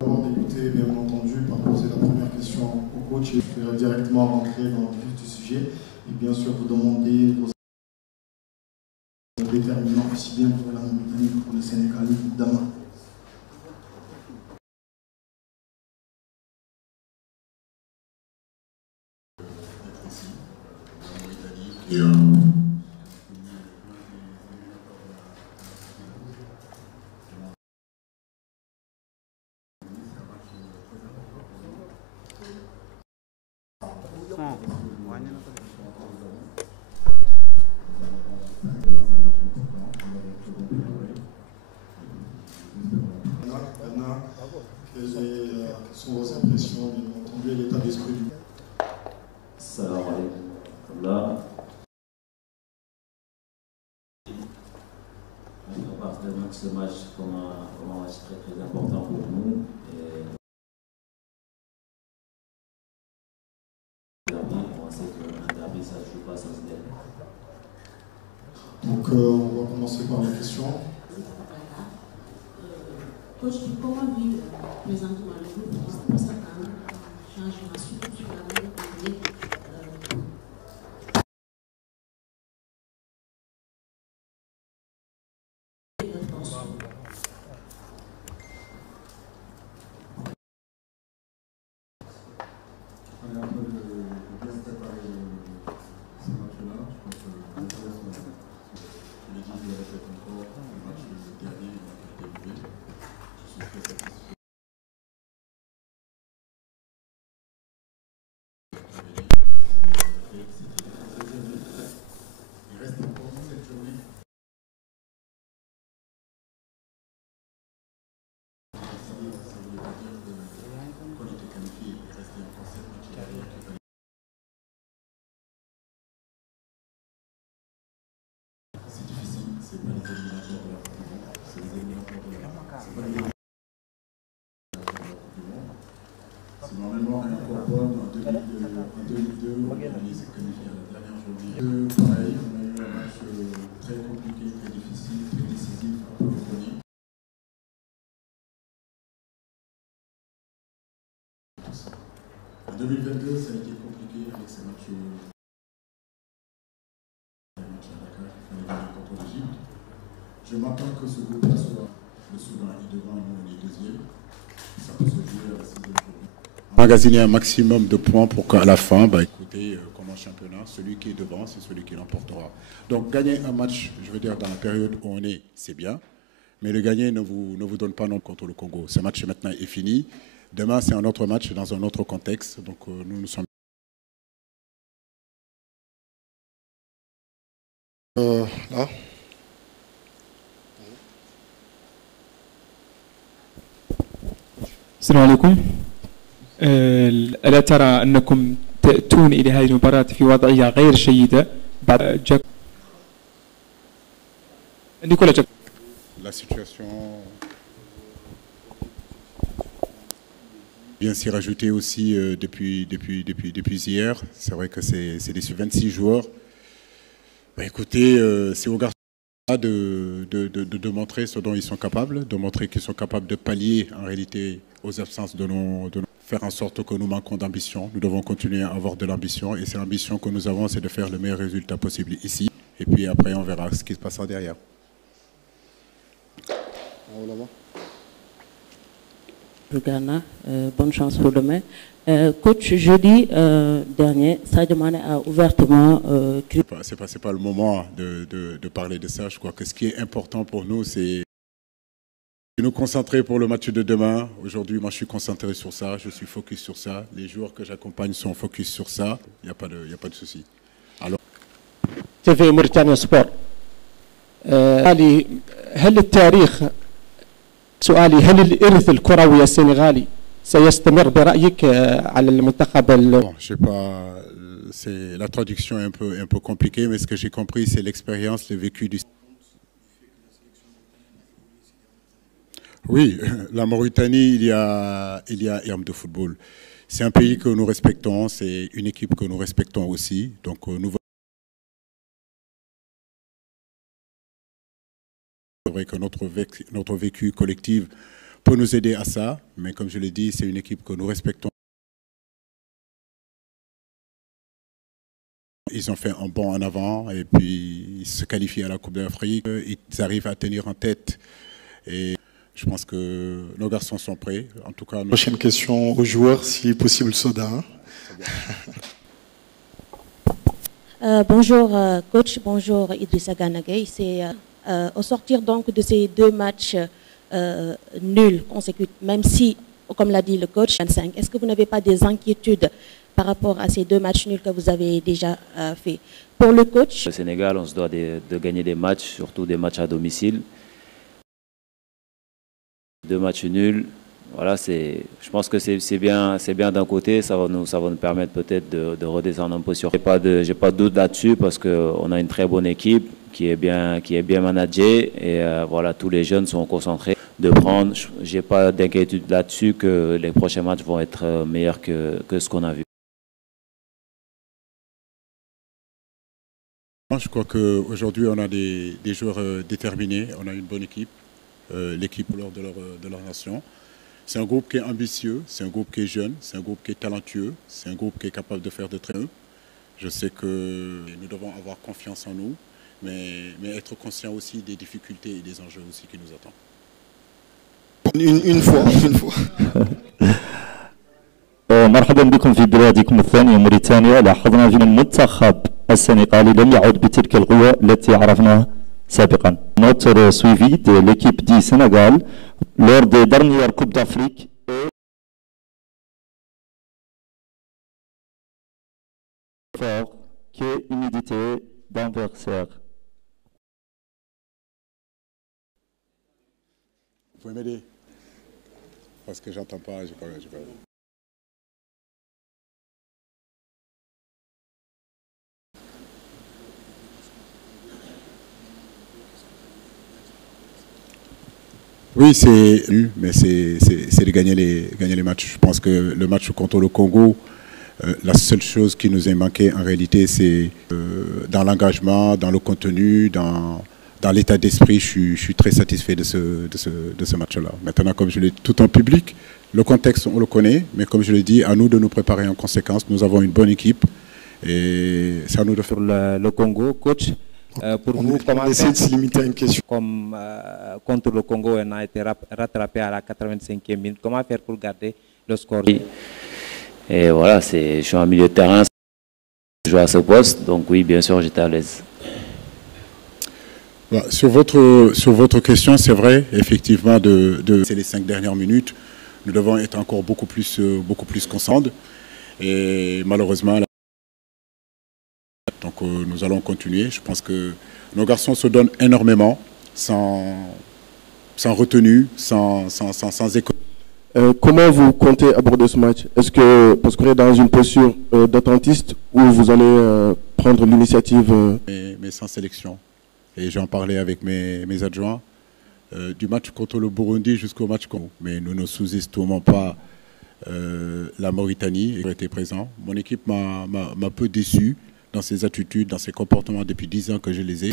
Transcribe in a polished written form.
Avant de débuter, bien entendu, par poser la première question au coach et faire directement rentrer dans le vif du sujet. Et bien sûr, vous demander vos déterminants aussi bien pour la Mauritanie que pour le Sénégal, évidemment. Quelles sont vos impressions, bien entendu, et l'état d'esprit du Salam alaikum. On prépare vraiment ce match comme un match très très important pour nous. On sait qu'un derby, ça ne joue pas sans derby. Donc, on va commencer par la question. Coach, comment vivre présentement le groupe qui constate un changement surtout sur la manière On est en train de bien préparer ce match-là. Je pense que je l'ai dit, je le répète encore, le match dernier n'a pas été joué. Je suis très satisfait. Il reste encore cette journée. Ça ne veut pas dire que quand on était qualifié, il restait encore 7 matchs à faire. C'est difficile, c'est pas les éliminatoires de la Coupe du Monde, c'est les éliminatoires de la Coupe du Monde. Si ma mémoire est encore bonne, en 2002, on s'est qualifié à la dernière journée. Pareil, on a eu un match très compliqué, très difficile, très décisif contre le Pologne. En 2022, ça a été compliqué avec ces matchs. Contre l'Égypte. Je m'attends que ce groupe-là soit le Soudan est devant nous, on est deuxième. Ça peut se jouer à la 6e journée. Magasiner un maximum de points pour qu'à la fin, écoutez, comme en championnat, celui qui est devant, c'est celui qui l'emportera. Donc gagner un match, je veux dire, dans la période où on est, c'est bien. Mais le gagner ne vous donne pas non contre le Congo. Ce match maintenant est fini. Demain, c'est un autre match dans un autre contexte. Donc nous sommes... Là. السلام عليكم. ألا ترى أنكم تأتون إلى هذه المباراة في وضعية غير جيدة بعد جاك نيكولا جاك La situation vient s'y rajouter aussi depuis hier. C'est vrai que c'est les 26 joueurs. Écoutez, c'est aux garçons de montrer ce dont ils sont capables, de montrer qu'ils sont capables de pallier en réalité aux absences de faire en sorte que nous manquons d'ambition. Nous devons continuer à avoir de l'ambition et c'est l'ambition que nous avons, c'est de faire le meilleur résultat possible ici. Et puis après, on verra ce qui se passera derrière. Ghana, bonne chance pour demain. Coach, jeudi dernier, Sadio Mané a ouvertement... C'est pas le moment de parler de ça. Je crois que ce qui est important pour nous, c'est de nous concentrer pour le match de demain. Aujourd'hui, moi, je suis concentré sur ça. Je suis focus sur ça. Les joueurs que j'accompagne sont focus sur ça. Il n'y a pas de souci. Alors... في موريتانيا سبور. هل التاريخ سؤالي هل الإرث الكروي السنغالي سيستمر برأيك على المنتخب Bon, je sais pas, la traduction est un peu compliquée, mais ce que j'ai compris, c'est l'expérience, le vécu du... Oui, la Mauritanie, il y a termes de football. C'est un pays que nous respectons, c'est une équipe que nous respectons aussi. Donc nous... C'est vrai que notre vécu collectif peut nous aider à ça. Mais comme je l'ai dit, c'est une équipe que nous respectons. Ils ont fait un bond en avant et puis ils se qualifient à la Coupe d'Afrique. Ils arrivent à tenir en tête et je pense que nos garçons sont prêts. En tout cas, Prochaine question aux joueurs, si possible, Soda. Bonjour coach, bonjour Idrissa Gana Gueye. C'est au sortir donc de ces 2 matchs nuls consécutifs, même si, comme l'a dit le coach, 25, est-ce que vous n'avez pas des inquiétudes par rapport à ces 2 matchs nuls que vous avez déjà fait? Pour le coach, Le Sénégal, on se doit de gagner des matchs, surtout des matchs à domicile. 2 matchs nuls, voilà, je pense que c'est bien d'un côté, ça va nous permettre peut-être de redescendre un peu sur. J'ai pas de doute là-dessus parce qu'on a une très bonne équipe qui est bien managée et voilà, tous les jeunes sont concentrés de prendre. J'ai pas d'inquiétude là-dessus que les prochains matchs vont être meilleurs que ce qu'on a vu. Je crois qu'aujourd'hui, on a des joueurs déterminés, on a une bonne équipe, l'équipe de leur nation. C'est un groupe qui est ambitieux, c'est un groupe qui est jeune, c'est un groupe qui est talentueux, c'est un groupe qui est capable de faire de très bien. Je sais que nous devons avoir confiance en nous, mais être conscient aussi des difficultés et des enjeux aussi qui nous attendent. Une fois. مرحبا بكم في بلادكم الثانية موريتانيا. لاحظنا أن المنتخب السنغالي لم يعد بتلك القوة التي عرفناها سابقا. Notre suivi de l'équipe du Sénégal lors des dernières Coupes d'Afrique est fort qu'une d'adversaire. Vous pouvez m'aider? Parce que j'entends pas, j'ai pas... Oui, mais c'est de gagner les matchs. Je pense que le match contre le Congo, la seule chose qui nous est manqué en réalité, c'est dans l'engagement, dans le contenu, dans l'état d'esprit. Je suis très satisfait de ce match-là. Maintenant, comme je l'ai dit, tout en public, le contexte, on le connaît, mais comme je l'ai dit, à nous de nous préparer en conséquence. Nous avons une bonne équipe et c'est à nous de faire. Le Congo, coach. Pour vous, comment essayer de se limiter à une question. Comme contre le Congo, on a été rattrapé à la 85e minute. Comment faire pour garder le score? Et voilà, je suis en milieu de terrain, je joue à ce poste, donc oui, bien sûr, j'étais à l'aise. Voilà, sur votre question, c'est vrai, effectivement, c'est les 5 dernières minutes. Nous devons être encore beaucoup plus concentrés. Et malheureusement, donc nous allons continuer. Je pense que nos garçons se donnent énormément, sans retenue, sans écho. Comment vous comptez aborder ce match? Est-ce que parce qu'on est dans une posture d'attentiste ou vous allez prendre l'initiative Mais sans sélection. Et j'en parlais avec mes adjoints, du match contre le Burundi jusqu'au match contre. Mais nous ne sous-estimons pas la Mauritanie. J'ai été présent. Mon équipe m'a peu déçu dans ses attitudes, dans ses comportements depuis 10 ans que je les ai.